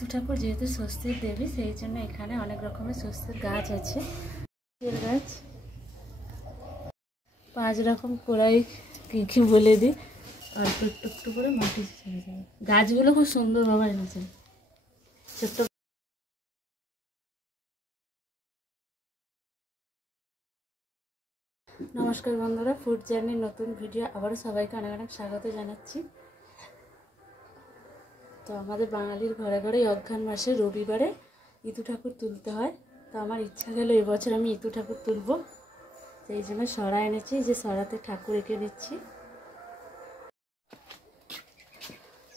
ইতু ঠাকুর যেহেতু স্বস্তির দেবী, সেই জন্য এখানে অনেক রকমের স্বস্তির গাছ আছে। গাছ 5 রকম কড়াই কি বলে দিই, অল্প একটু একটু করে মাটি ছেড়ে যাবে। গাছগুলো খুব সুন্দরভাবে এনেছে। ছোট্ট নমস্কার বন্ধুরা, ফুড জার্নির নতুন ভিডিও আবারও সবাইকে অনেক অনেক স্বাগত জানাচ্ছি। তো আমাদের বাঙালির ঘরে ঘরে অঘ্রাণ মাসে রবিবারে ইতু ঠাকুর তুলতে হয়। তো আমার ইচ্ছা গেল এবছর আমি ইতু ঠাকুর তুলব, সেই জন্য সরা এনেছি। যে সরাতে ঠাকুর এঁকে দিচ্ছি।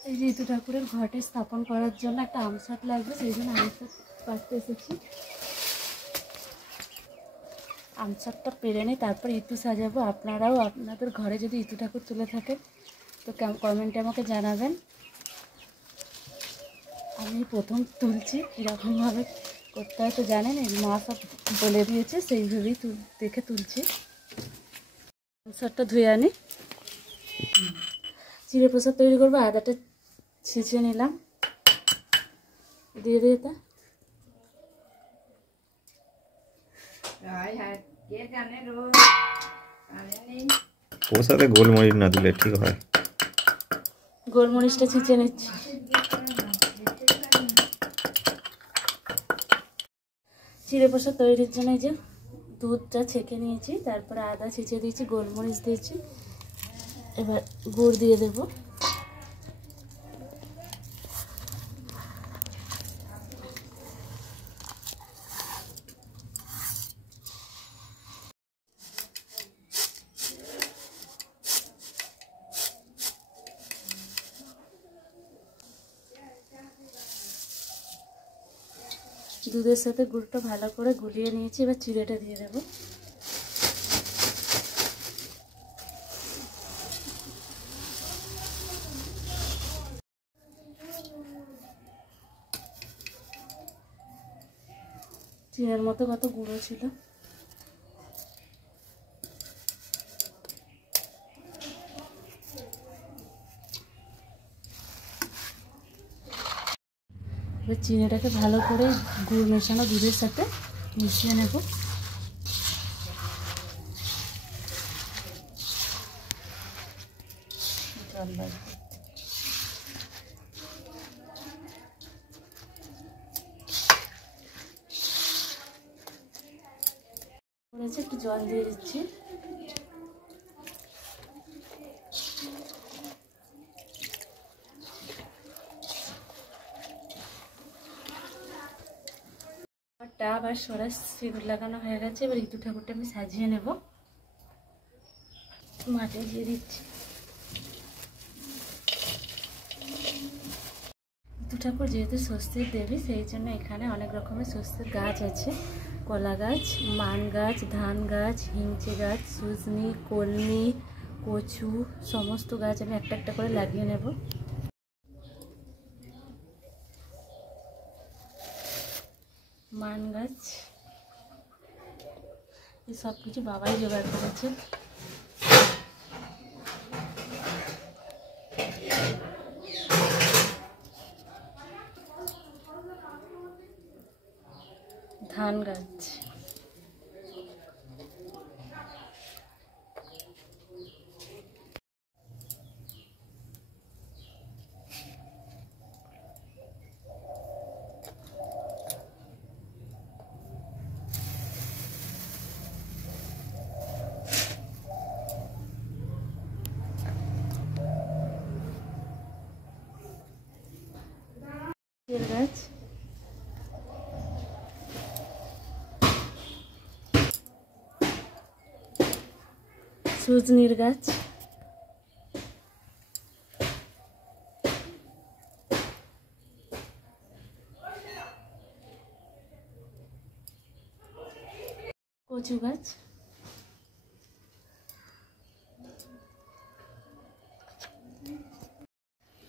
এই যে ইতু ঠাকুরের ঘটে স্থাপন করার জন্য একটা আমশাট লাগবে, সেই জন্য আমশাট পাড়তে এসেছি। আমশাটটা পেরে নিই, তারপর ইতু সাজাবো। আপনারাও আপনাদের ঘরে যদি ইতু ঠাকুর তুলে থাকেন তো কমেন্টে আমাকে জানাবেন। আমি প্রথম তুলছি, কীরকমভাবে করতে হয় তো জানেন, মা সব বলে দিয়েছে, সেইভাবেই দেখে তুলছি। আমশাটটা ধুয়ে আনি। চিড়ে প্রসাদ তৈরি করবো। আদাটা ছিঁচে নিলাম, দিয়ে দিয়ে তা ওর সাথে গোলমরিচ না দিলে ঠিক হয়। গোলমরিচটা ছিঁচে নিচ্ছি। চিড়ে প্রসাদ তৈরির জন্য এই যে দুধটা ছেঁকে নিয়েছি, তারপরে আদা ছিঁচে দিয়েছি, গোলমরিচ দিয়েছি। এবার গুড় দিয়ে দেবো। দুধের সাথে গুড়টা ভালো করে গুলিয়ে নিয়েছি। এবার চিড়েটা দিয়ে দেবো। চিড়ের মতো কত গুঁড়ো ছিল। এবার চিনিটাকে ভালো করে গুড় মেশানো দুধের সাথে মিশিয়ে নেব। একটু জল দিয়ে দিচ্ছি। ডাব আর সরা সিঁদুর লাগানো হয়ে গেছে। এবার ইতু ঠাকুরটা আমি সাজিয়ে নেব। মাটি দিয়ে দিচ্ছি। ইতু ঠাকুর যেহেতু স্বস্তির দেবী, সেই জন্য এখানে অনেক রকমের স্বস্তির গাছ আছে। কলা গাছ, মান গাছ, ধান গাছ, হিংচে গাছ, সজনি, কলমি, কচু, সমস্ত গাছ আমি একটা একটা করে লাগিয়ে নেব। মান গাছ, এই সব কিছু বাবাই জোগাড় করেছে। ধান গাছ, গাছ, সজনির গাছ, কচু গাছ,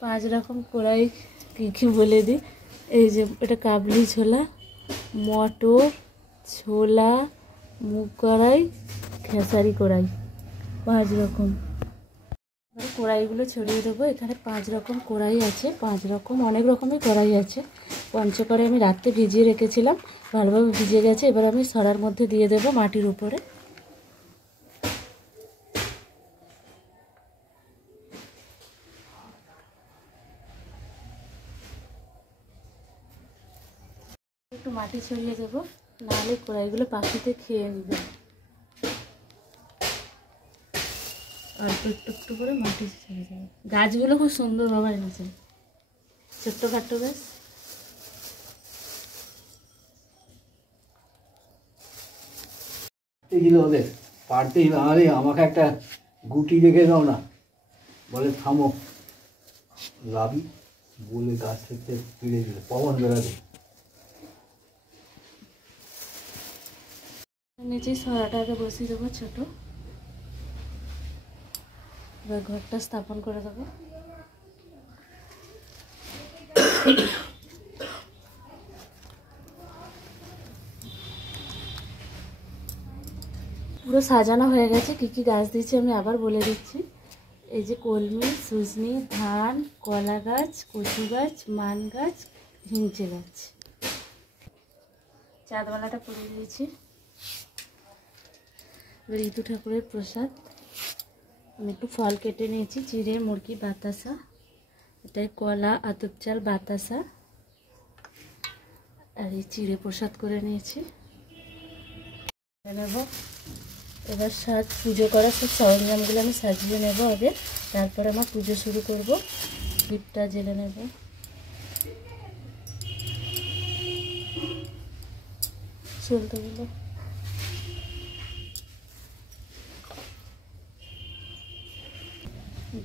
5 রকম কড়াই কি বলে দিই। এই যে এটা কাবলি ছোলা, মটর, ছোলা, মুগ কড়াই, খেসারি কড়াই, 5 রকম। এবার কড়াইগুলো ছড়িয়ে দেবো। এখানে 5 রকম কড়াই আছে, 5 রকম অনেক রকমের কড়াই আছে। পঞ্চকড়াই আমি রাত্রে ভিজিয়ে রেখেছিলাম, ভালোভাবে ভিজে গেছে। এবার আমি সরার মধ্যে দিয়ে দেবো মাটির উপরে। একটু মাটি ছড়িয়ে দেবো, নাহলে কড়াইগুলো পাখিতে খেয়ে নেবে। অল্প একটু একটু করে মাটি ছড়িয়ে দেবো। গাছগুলো খুব সুন্দরভাবে এনেছে, ছোট্ট খাট্ট গাছ। ওদের পারতেই না। আরে আমাকে একটা গুটি রেখে দাও না, বলে থামো লাভি বলে গাছ থেকে ফিরে দিল, পবন বেড়াবে। নিচে সরাটাকে বসিয়ে দেবো ছোট। এবার ঘরটা স্থাপন করে দেবো। পুরো সাজানো হয়ে গেছে। কী কী গাছ দিয়েছি আমি আবার বলে দিচ্ছি। এই যে কলমি, সজনি, ধান, কলা গাছ, কচু গাছ, মান গাছ, হিংচে গাছ। চাঁদমালাটা করে দিয়েছি। এবার ইতু ঠাকুরের প্রসাদ। আমি একটু ফল কেটে নিয়েছি, চিড়ে, মুরগি, বাতাসা, এটাই কলা, আতপ চাল, বাতাসা আর এই চিড়ে প্রসাদ করে নিয়েছি। নেব এবার পুজো করার সব সরঞ্জামগুলো আমি সাজিয়ে নেব আগে, তারপরে আমার পুজো শুরু করব। দীপটা জ্বেলে নেব। চলতেগুলো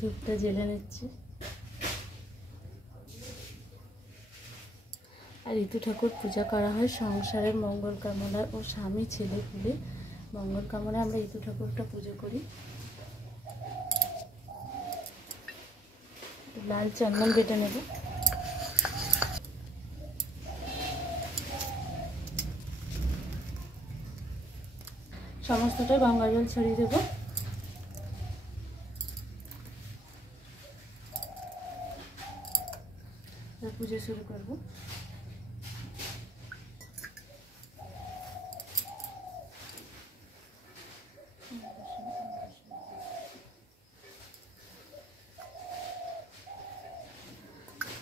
ধূপটা জ্বেলে নিচ্ছি। আর ঋতু ঠাকুর পূজা করা হয় সংসারের মঙ্গল কামনা ও স্বামী ছেলে পুলে মঙ্গল কামনা আমরা ঋতু ঠাকুরটা পুজো করি। লাল চন্দন বেটে নেব। সমস্তটাই গঙ্গা জল ছড়িয়ে দেব। পুজো শুরু করব।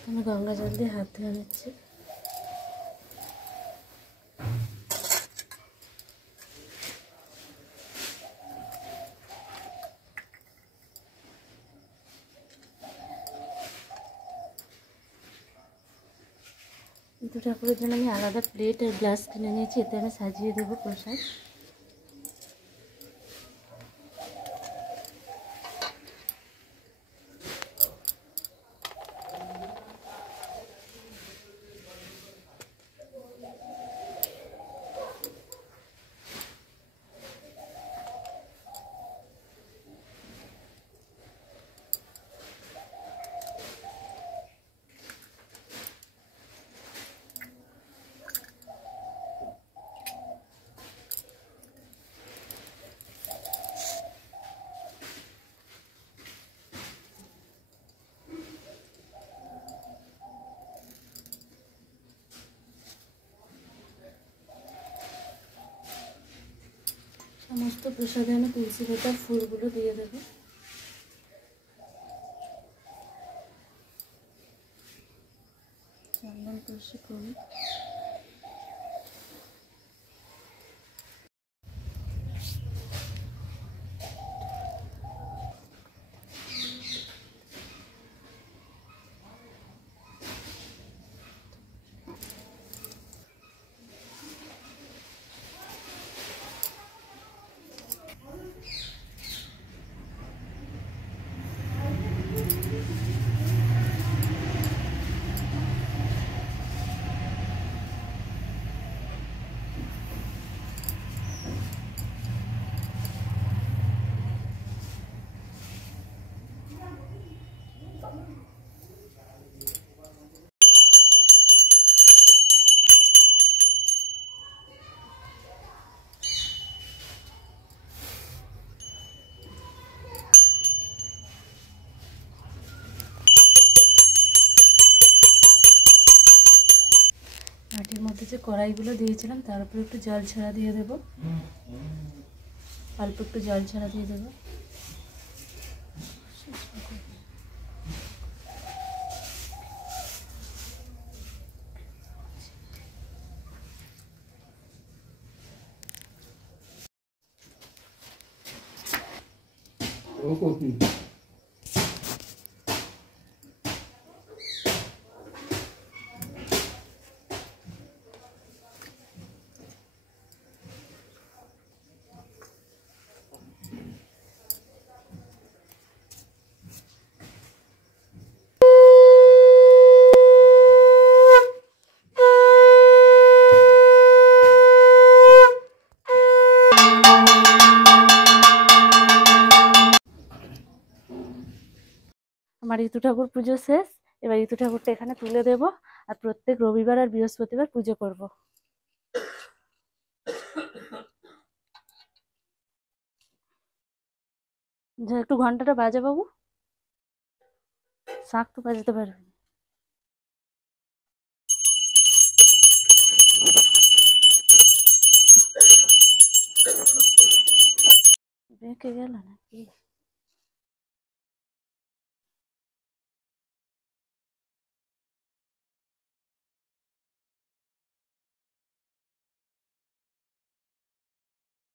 আমি গঙ্গা জল দিয়ে হাত ধুয়ে নিচ্ছি। ঋতু ঠাকুরের জন্য আমি আলাদা প্লেট আর গ্লাস কিনে নিয়েছি, এতে আমি সাজিয়ে দেবো প্রসাদ। সমস্ত প্রসাদে আমি তুলসী পাতার ফুলগুলো দিয়ে দেবো। চন্দন তুলসী ফুল। মাটির মধ্যে যে কড়াইগুলো দিয়েছিলাম তার উপরে একটু জল ছাড়া দিয়ে দেবো, অল্প একটু জল ছাড়া দিয়ে দেবো। ও কপি আমার ঋতু ঠাকুর পুজো শেষ। এবার ঋতু ঠাকুরটা এখানে তুলে দেব, আর প্রত্যেক রবিবার আর বৃহস্পতিবার পুজো করব। একটু ঘন্টাটা বাজে বাবু, শাঁখ তো বাজাতে পারবে। বেঁকে গেল নাকি?